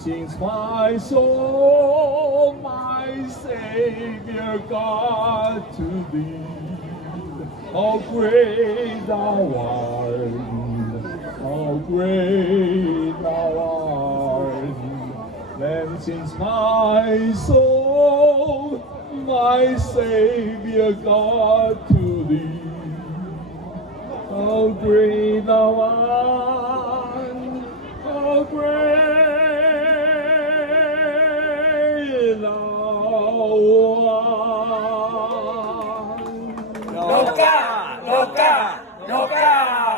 sings my soul, my Saviour God, to thee. How great thou art, how great thou art. Then sings my soul, my Saviour God, to thee. How great thou art, how great thou art. Loka, loka, loka.